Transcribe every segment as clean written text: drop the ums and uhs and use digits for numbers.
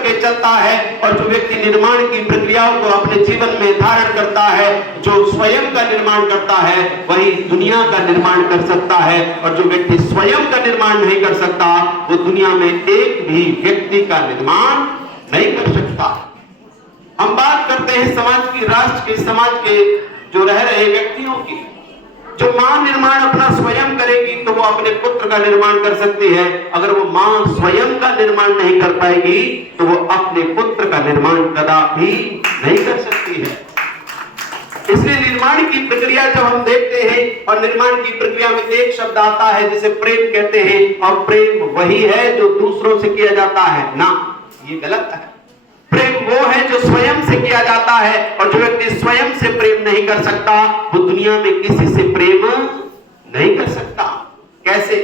करके चलता है और जो व्यक्ति निर्माण की प्रक्रियाओं को अपने जीवन में धारण करता है, जो स्वयं का निर्माण करता है, वही दुनिया का निर्माण कर सकता है। और जो व्यक्ति स्वयं का निर्माण नहीं कर सकता, वो दुनिया में एक भी व्यक्ति का निर्माण नहीं कर सकता। हम बात करते हैं समाज की, राष्ट्र की, समाज के जो रह रहे व्यक्तियों की। जो मां निर्माण अपना स्वयं करेगी तो वो अपने पुत्र का निर्माण कर सकती है। अगर वो मां स्वयं का निर्माण नहीं कर पाएगी तो वो अपने पुत्र का निर्माण कदापि नहीं कर सकती है। इसलिए निर्माण की प्रक्रिया जब हम देखते हैं, और निर्माण की प्रक्रिया में एक शब्द आता है जिसे प्रेम कहते हैं, और प्रेम वही है जो दूसरों से किया जाता है ना, ये गलत है। प्रेम वो है जो स्वयं से किया जाता है, और जो व्यक्ति स्वयं से प्रेम नहीं कर सकता वो दुनिया में किसी से प्रेम नहीं कर सकता। कैसे?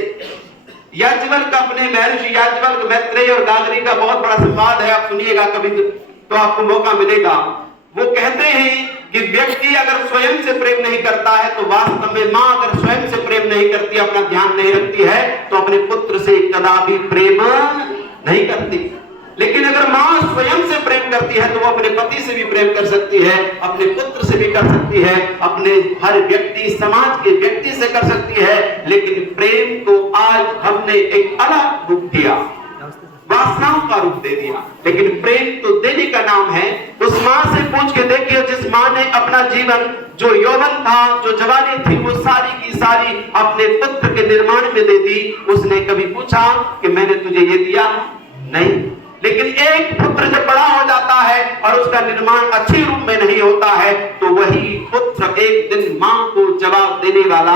याज्ञवल्क्य अपने महर्षि याज्ञवल्क्य, मैत्रेय और गागरी का बहुत बड़ा संवाद है, आप सुनिएगा कभी तो आपको मौका मिलेगा। वो कहते हैं कि व्यक्ति अगर स्वयं से प्रेम नहीं करता है तो वास्तव में मां अगर स्वयं से प्रेम नहीं करती, अपना ध्यान नहीं रखती है, तो अपने पुत्र से कदापि प्रेम नहीं करती। लेकिन अगर मां स्वयं से प्रेम करती है तो वो अपने पति से भी प्रेम कर सकती है, अपने पुत्र से भी कर सकती है, अपने हर व्यक्ति, समाज के व्यक्ति से कर सकती है। लेकिन प्रेम को आज हमने एक अलग रूप दिया, वासनाओं का रूप दे दिया। लेकिन प्रेम तो देने का नाम है। उस मां से पूछ के देखिए जिस मां ने अपना जीवन, जो यौवन था, जो जवानी थी, वो सारी की सारी अपने पुत्र के निर्माण में दे दी। उसने कभी पूछा कि मैंने तुझे ये दिया? नहीं। लेकिन एक पुत्र जब बड़ा हो जाता है और उसका निर्माण अच्छे रूप में नहीं होता है तो वही पुत्र एक दिन मां को जवाब देने वाला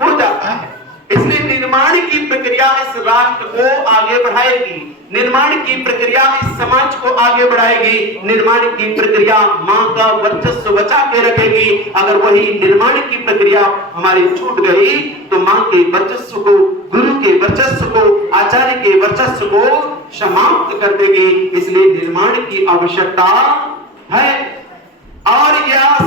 हो जाता है। इसलिए निर्माण की प्रक्रिया इस राष्ट्र को आगे बढ़ाएगी, निर्माण की प्रक्रिया इस समाज को आगे बढ़ाएगी, निर्माण की प्रक्रिया मां का वर्चस्व बचा के रखेगी। अगर वही निर्माण की प्रक्रिया हमारी छूट गई तो मां के वर्चस्व को, गुरु के वर्चस्व को, आचार्य के वर्चस्व को समाप्त कर देगी। इसलिए निर्माण की आवश्यकता है और यह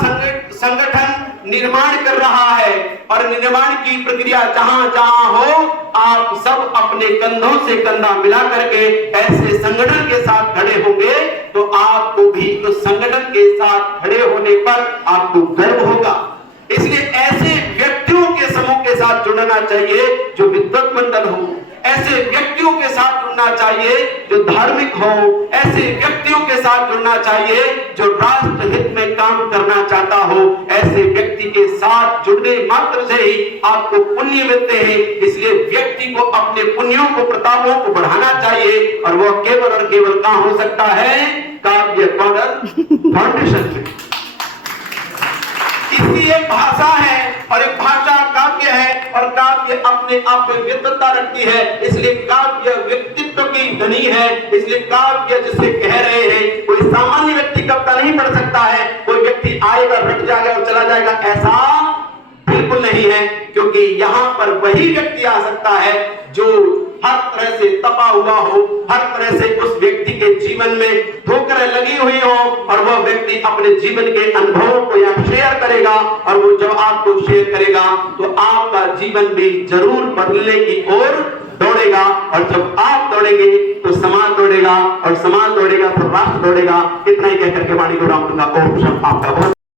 संगठन निर्माण कर रहा है। और निर्माण की प्रक्रिया जहां जहां हो, आप सब अपने कंधों से कंधा मिला करके ऐसे संगठन के साथ खड़े होंगे तो आपको भी उस संगठन के साथ खड़े होने पर आपको गर्व होगा। इसलिए ऐसे व्यक्तियों के समूह के साथ जुड़ना चाहिए जो विद्वत मंडल हो, ऐसे व्यक्तियों के साथ जुड़ना चाहिए जो धार्मिक हो, ऐसे व्यक्तियों के साथ जुड़ना चाहिए जो राष्ट्र हित में काम करना चाहता हो। ऐसे व्यक्ति के साथ जुड़ने मात्र से ही आपको पुण्य मिलते हैं। इसलिए व्यक्ति को अपने पुण्यों को, प्रतापों को बढ़ाना चाहिए और वह केवल और केवल कहां हो सकता है? काव्य फाउंडेशन में। इसकी एक भाषा है और एक भाषा काव्य है, और काव्य अपने आप में व्यक्तित्व रखती है। इसलिए काव्य व्यक्तित्व की धनी है। इसलिए काव्य जिसे कह रहे हैं, कोई सामान्य व्यक्ति कविता नहीं पढ़ सकता है। कोई व्यक्ति आएगा, रट जाएगा और चला जाएगा, ऐसा बिल्कुल नहीं है। क्योंकि यहाँ पर वही व्यक्ति आ सकता है जो हर तरह से तपा हुआ हो, हर तरह से उस व्यक्ति के जीवन में ठोकरें लगी हुई हो, और वह व्यक्ति अपने जीवन के अनुभवों को यहाँ शेयर करेगा। और वो जब आपको शेयर करेगा तो आपका जीवन भी जरूर बदलने की ओर दौड़ेगा। और जब आप दौड़ेंगे तो समाज दौड़ेगा, और समाज दौड़ेगा तो राष्ट्र दौड़ेगा। इतना ही कहकर के वाणी को राम दूंगा। ओम आपका